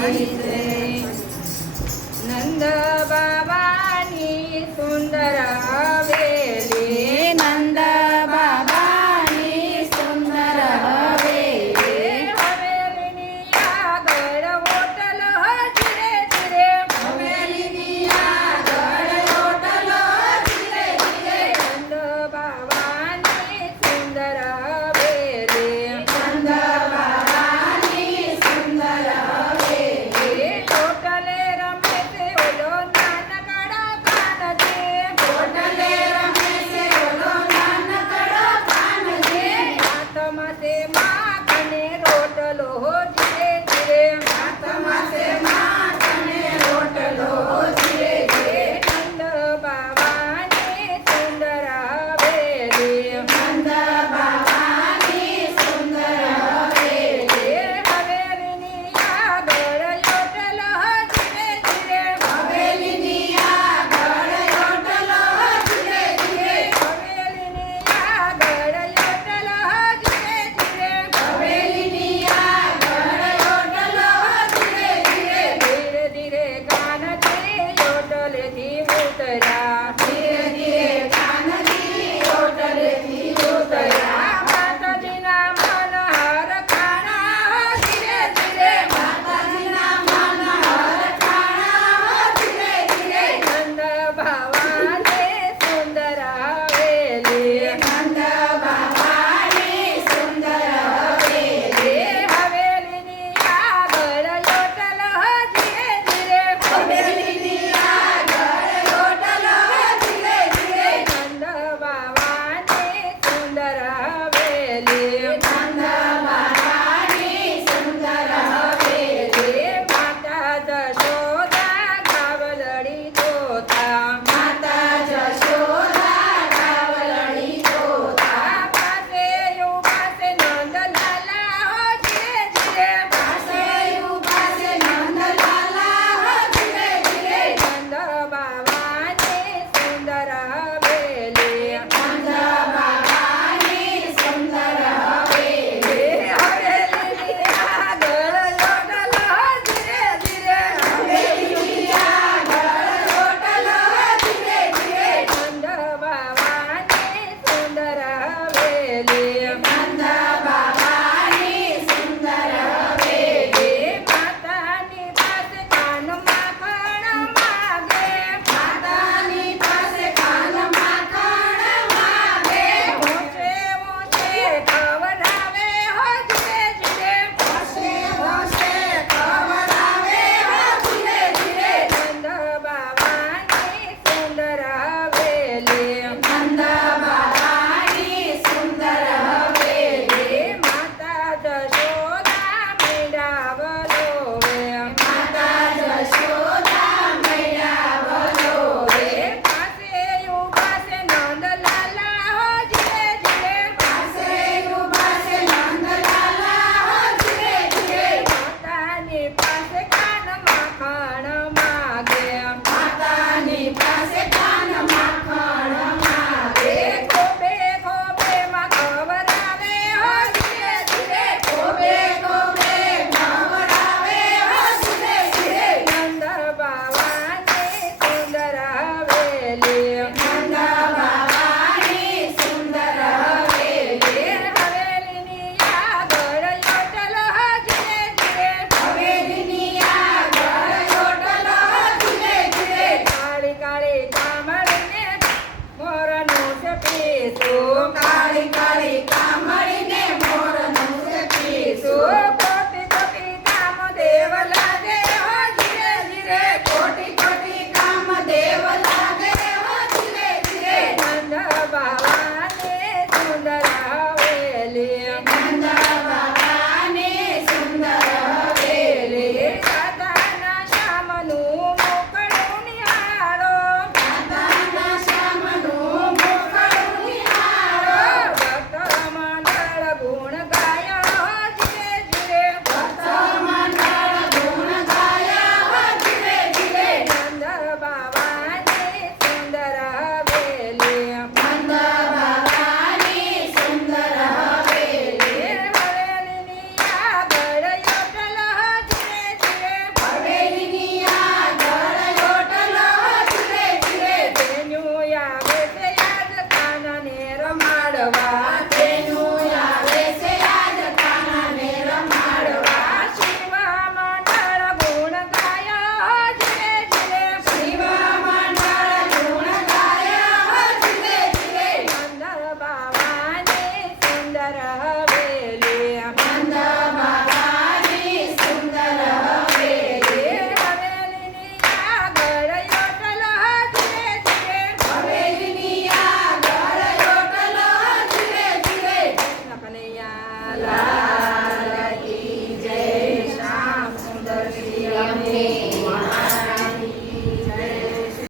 મારી જય. નંદ બાબાની સુંદર હવેલી, નંદ બાબાની સુંદર હવેલી. હવેલીની આગળ હોટલ ધીરે ધીરે, હવેલીની આગળ હોટલ ધીરે ધીરે. નંદ બાબાની સુંદર હવેલી. નંદ બાબાની સુંદર હવેલી. હોટલે રમે છે ઓલો નાનકડો કાનજી, હોટલે રમે છે ઓલો નાનકડો કાનજી. હાથમાં છે માખને રોટલો ધીરે ધીરે, હાથમાં છે માખને રોટલો ધીરે ધીરે. નંદ બાબાની સુંદર હવેલી. નંદ બાબાની સુંદર હવેલી. હવેલીની આગળ હોટલ ધીરે ધીરે, હવેલીની આગળ હોટલ ધીરે ધીરે. હવેલીની આગળ હોટલ ધીરે ધીરે, હવેલીની આગળ હોટલ ધીરે ધીરે. ધીરે ધીરે કાનજી હોટલેથી ઉતર્યા. ધીરે ધીરે કાનજી હોટલેથી ઉતર્યા. માતાજીના મનહર ખાણા ધીરે ધીરે, માતાજીના મનહર ખાણા ધીરે ધીરે. નંદ બાવાની સુંદર હવેલી. નંદ બાબાની સુંદર હવેલી. હવેલીની આગળ હોટલ ધીરે ધીરે, હવેલીની આગળ હોટલ ધીરે ધીરે. નંદ બાવાની સુંદર હવેલી. નંદ બાબાની સુંદર હવેલી. માતા જશોદા ગાવલડી જોતા, માતા જશોદા ગાવલડી જોતા. પાસે ઉભા છે નંદલાલા હો ધીરે ધીરે, પાસે ઊભા છે નંદલાલા ધીરે ધીરે. નંદ બાવાની સુંદર હવેલી. નંદ બાબાની સુંદર હવેલી. હવેલીની આગળ હોટલ ધીરે ધીરે, હવેલીની આગળ હોટલ ધીરે ધીરે. નંદ બાવાની સુંદર હવેલી. નંદ બાબાની સુંદર હવેલી. માતાની પાસે કાન માખણ માગે, માતાની પાસે કાન માખણ માગે. મોચે મોચે ખવડાવે હો ધીરે ધીરે, હોશે હોશે ખવડાવે હો ધીરે ધીરે. નંદ બાવાની સુંદર હવેલી. નંદ બાબાની સુંદર હવેલી. માતા જશોદા મેળા વલોવે, માતા જશોદા મૈયા વલોવે. પાસે ઉભા છે નંદલાલા હો ધીરે ધીરે, પાસે ઊભા છે નંદલાલા ધીરે ધીરે. માતાની પાસે કાન માખણ